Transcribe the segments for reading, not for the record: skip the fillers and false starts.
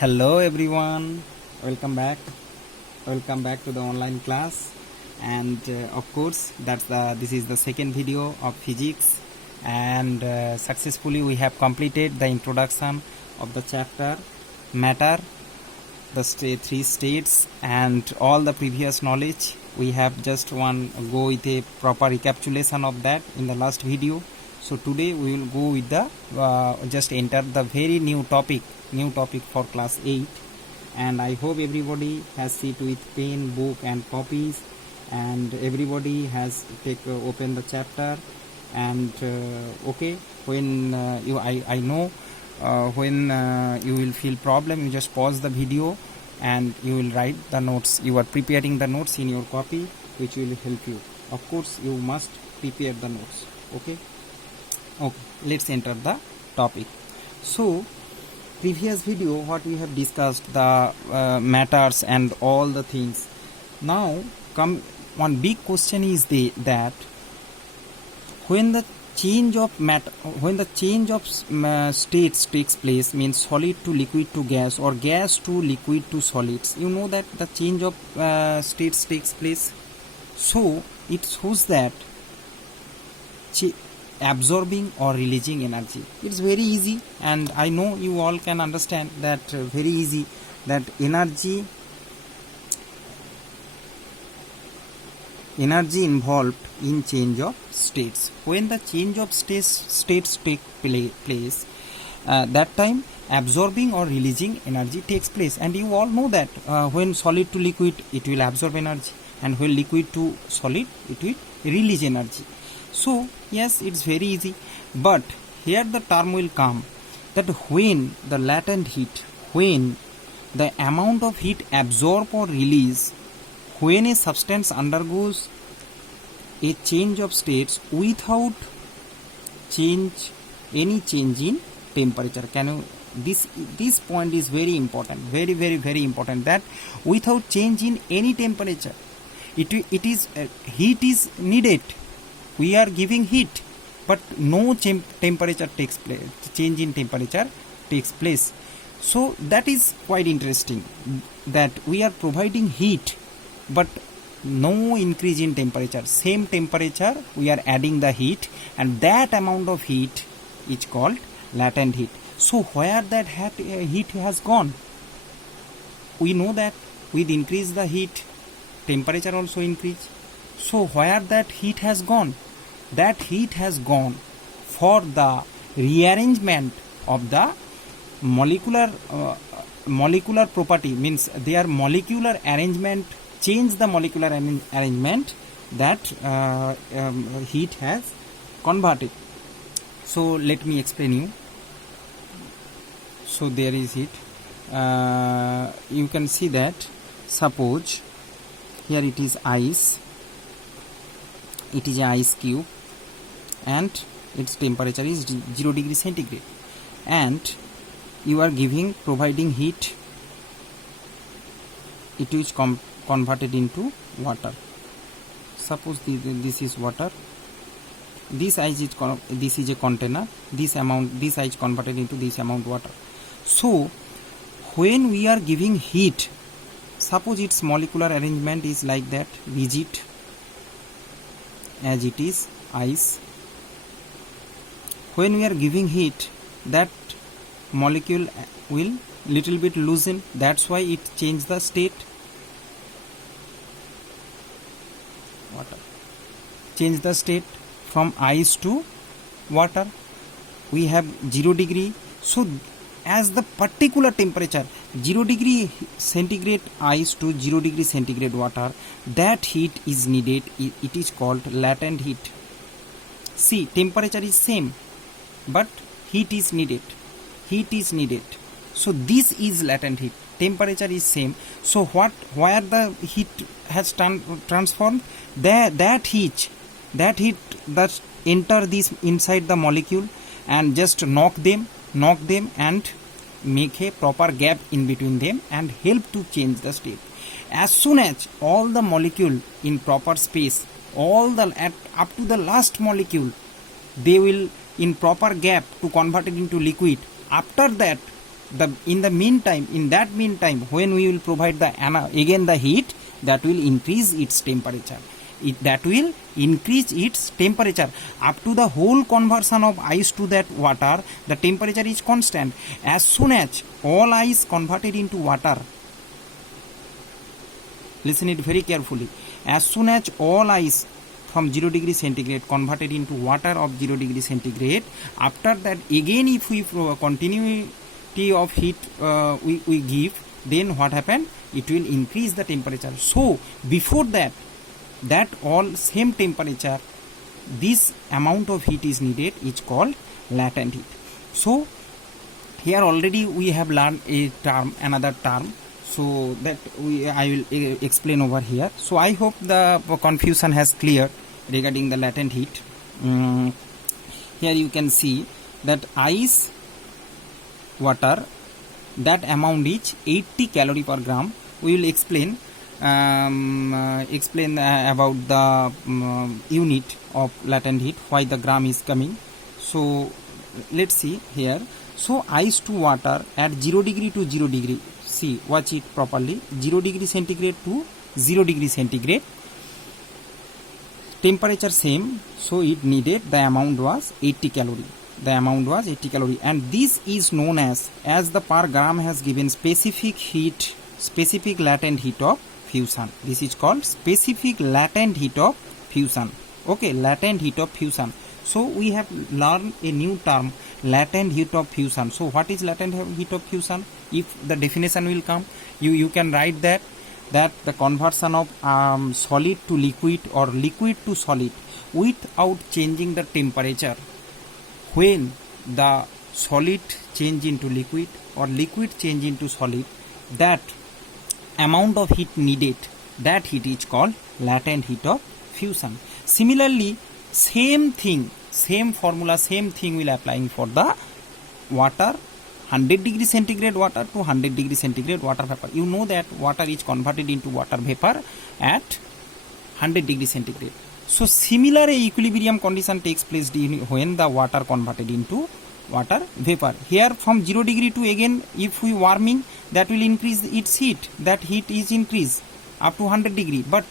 Hello everyone, welcome back. Welcome back to the online class, and of course this is the second video of physics, and successfully we have completed the introduction of the chapter matter, the three states, and all the previous knowledge. We have just go with a proper recapitulation of that in the last video. So today we will go with the just enter the very new topic for class 8, and I hope everybody has sit with pen, book and copies, and everybody has open the chapter. And okay, when I know when you will feel problem, you just pause the video and you will write the notes. You are preparing the notes in your copy, which will help you. Of course you must prepare the notes. Okay, let's enter the topic. So previous video what we have discussed, the matters and all the things. Now come one big question is that when the change of states takes place, means solid to liquid to gas or gas to liquid to solids, you know that the change of states takes place. So it shows that absorbing or releasing energy. It's very easy, and I know you all can understand that very easy, that energy involved in change of states. When the change of states take place, that time absorbing or releasing energy takes place. And you all know that when solid to liquid it will absorb energy, and when liquid to solid it will release energy. So yes, it's very easy, but here the term will come that when the latent heat, when the amount of heat absorbed or released when a substance undergoes a change of states without any change in temperature. This point is very important, very important, that without change in any temperature, it is heat is needed. We are giving heat, but no temperature takes place, change in temperature takes place. So that is quite interesting, that we are providing heat but no increase in temperature. Same temperature we are adding the heat, and that amount of heat is called latent heat. So where that heat has gone? We know that with increase the heat, temperature also increase. So where that heat has gone? That heat has gone for the rearrangement of the molecular property, means their molecular arrangement, change the molecular arrangement, that heat has converted. So let me explain you. So there is heat. You can see that, suppose here it is ice, it is an ice cube, and its temperature is 0 degree centigrade, and you are providing heat. It is converted into water. Suppose this is water, this is a container, this ice converted into this amount water. So when we are giving heat, suppose its molecular arrangement is like that, rigid as it is ice. When we are giving heat, that molecule will little bit loosen, that's why it change the state. Water change the state from ice to water. We have 0 degree. So as the particular temperature 0 degree centigrade ice to 0 degree centigrade water, that heat is needed. It is called latent heat. See, temperature is same, but heat is needed. So this is latent heat. Temperature is same. So where the heat has transformed, that heat that enter this inside the molecule and just knock them and make a proper gap in between them and help to change the state. As soon as all the molecule in proper space, up to the last molecule, they will in proper gap to convert it into liquid. After that in that meantime, when we will provide again the heat, that will increase its temperature. That will increase its temperature up to the whole conversion of ice to that water. The temperature is constant. As soon as all ice converted into water, listen it very carefully, as soon as all ice from 0 degree centigrade converted into water of 0 degree centigrade, after that again if we continuity of heat we give, then what happened? It will increase the temperature. So before that all same temperature, this amount of heat is needed, is called latent heat. So here already we have learned another term, so that I will explain over here. So I hope the confusion has cleared regarding the latent heat. Here you can see that ice water, that amount is 80 calorie per gram. We will explain about the unit of latent heat, why the gram is coming. So let's see here. So ice to water at 0 degree to 0 degree, see, watch it properly, 0 degree centigrade to 0 degree centigrade, temperature same, so it needed, the amount was 80 calorie. And this is known as the per gram has given specific latent heat of fusion. This is called specific latent heat of fusion. Okay, latent heat of fusion. So we have learned a new term, latent heat of fusion. So what is latent heat of fusion? If the definition will come, you can write that the conversion of solid to liquid or liquid to solid without changing the temperature. When the solid change into liquid or liquid change into solid, that amount of heat needed, that heat is called latent heat of fusion. Similarly, same formula will applying for the water, 100 degree centigrade water to 100 degree centigrade water vapor. You know that water is converted into water vapor at 100 degree centigrade. So similar equilibrium condition takes place when the water converted into water vapor. Here from 0 degree to again if we warming, that will increase its heat, that heat is increased up to 100 degree. But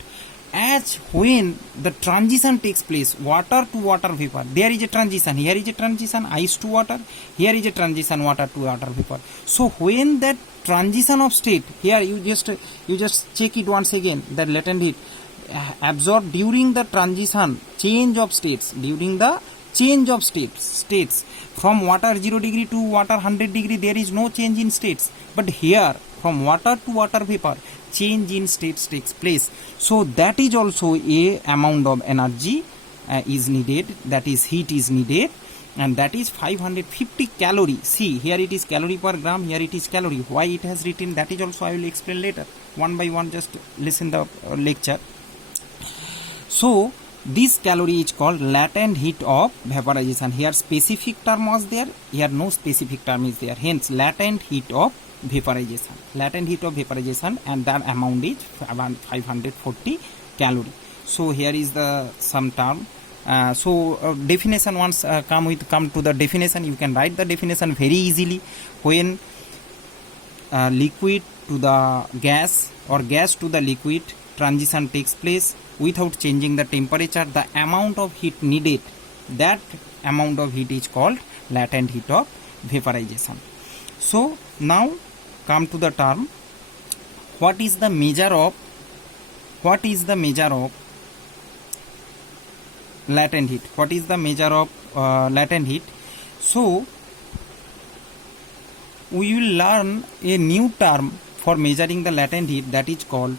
as when the transition takes place, water to water vapor, there is a transition, here is a transition ice to water, here is a transition water to water vapor. So when that transition of state, here you just check it once again, that latent heat absorbed during the transition change of states, from water 0 degree to water 100 degree, there is no change in states, but here from water to water vapor change in states takes place. So that is also a amount of energy is needed, that is heat is needed, and that is 550 calorie. See, here it is calorie per gram, here it is calorie. Why it has written, that is also I will explain later, one by one, just listen the lecture. So this calorie is called latent heat of vaporization. Here specific term was there, here no specific term is there, hence latent heat of vaporization. And that amount is around 540 calorie. So here is the some term. Definition, once come to the definition, you can write the definition very easily. When liquid to the gas or gas to the liquid transition takes place without changing the temperature, the amount of heat needed, that amount of heat is called latent heat of vaporization. So now come to the term, what is the measure of latent heat? What is the measure of latent heat? So we will learn a new term for measuring the latent heat, that is called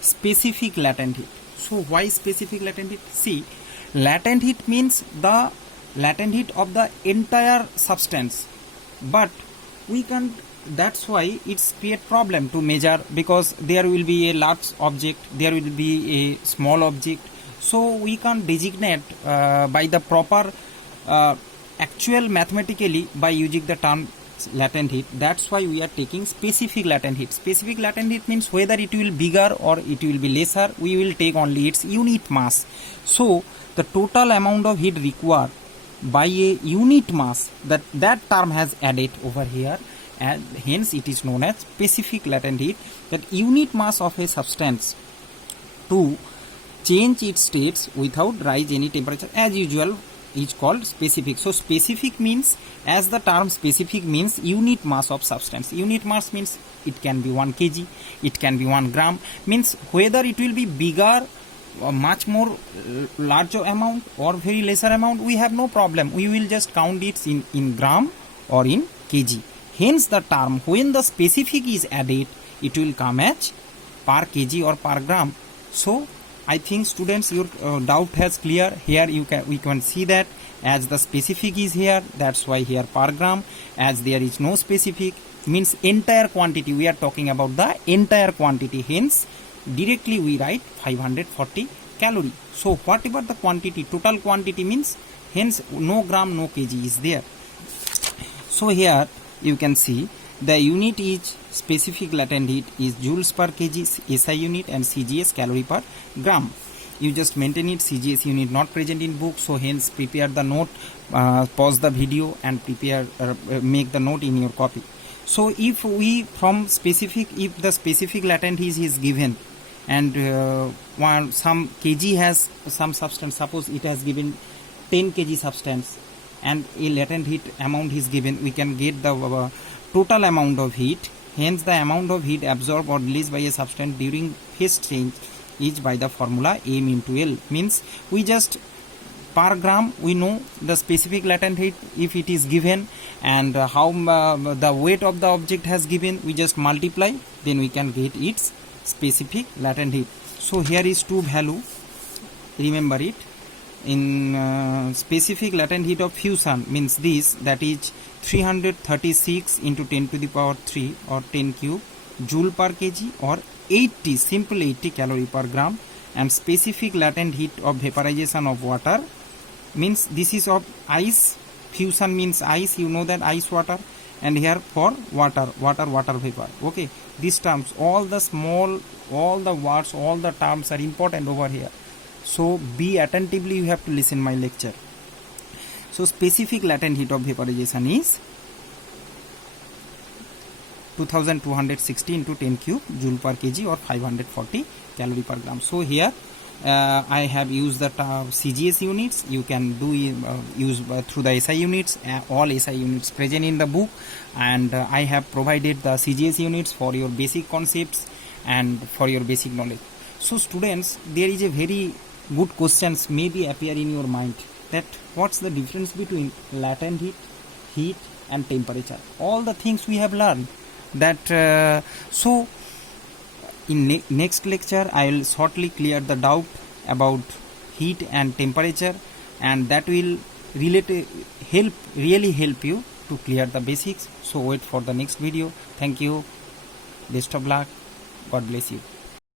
specific latent heat. So why specific latent heat? See, latent heat means the latent heat of the entire substance, but we can't, that's why it's create problem to measure, because there will be a large object, there will be a small object, so we can't designate by the proper actual mathematically by using the term latent heat. That's why we are taking specific latent heat. Specific latent heat means whether it will be bigger or it will be lesser, we will take only its unit mass. So the total amount of heat required by a unit mass, that term has added over here, and hence it is known as specific latent heat. That unit mass of a substance to change its states without rise any temperature as usual is called specific. So specific means, as the term specific means, unit mass of substance. Unit mass means it can be 1 kg, it can be 1 gram, means whether it will be bigger or much more larger amount or very lesser amount, we have no problem. We will just count it in gram or in kg. Hence the term, when the specific is added, it will come as per kg or per gram. So I think students, your doubt has clear. Here we can see that as the specific is here, that's why here per gram. As there is no specific, means entire quantity, we are talking about the entire quantity, hence directly we write 540 calorie. So whatever the quantity, total quantity means, hence no gram no kg is there. So here you can see the unit is specific latent heat is joules per kg SI unit and CGS calorie per gram. You just maintain it. CGS unit not present in book, so hence prepare the note, pause the video and prepare make the note in your copy. So if we from specific, if the specific latent heat is given and while some kg has some substance, suppose it has given 10 kg substance and a latent heat amount is given, we can get the total amount of heat. Hence the amount of heat absorbed or released by a substance during phase change is by the formula m into L. Means we just per gram we know the specific latent heat if it is given, and how the weight of the object has given, we just multiply, then we can get its specific latent heat. So here is two value, remember it. In specific latent heat of fusion means this, that is 336 into 10 to the power 3 or 10 cube joule per kg or 80, simple 80 calorie per gram. And specific latent heat of vaporization of water means this is of ice, fusion means ice, you know that ice water, and here for water vapor. Okay, these terms, all the small, all the words, all the terms are important over here. So be attentively, you have to listen my lecture. So specific latent heat of vaporization is 2260 into 10 cube joule per kg or 540 calorie per gram. So here I have used the CGS units. You can do use through the SI units, all SI units present in the book, and I have provided the CGS units for your basic concepts and for your basic knowledge. So students, there is a very good questions maybe appear in your mind, that what's the difference between latent heat, heat and temperature. All the things we have learned that so in next lecture I will shortly clear the doubt about heat and temperature, and that will really help you to clear the basics. So wait for the next video. Thank you, best of luck, God bless you.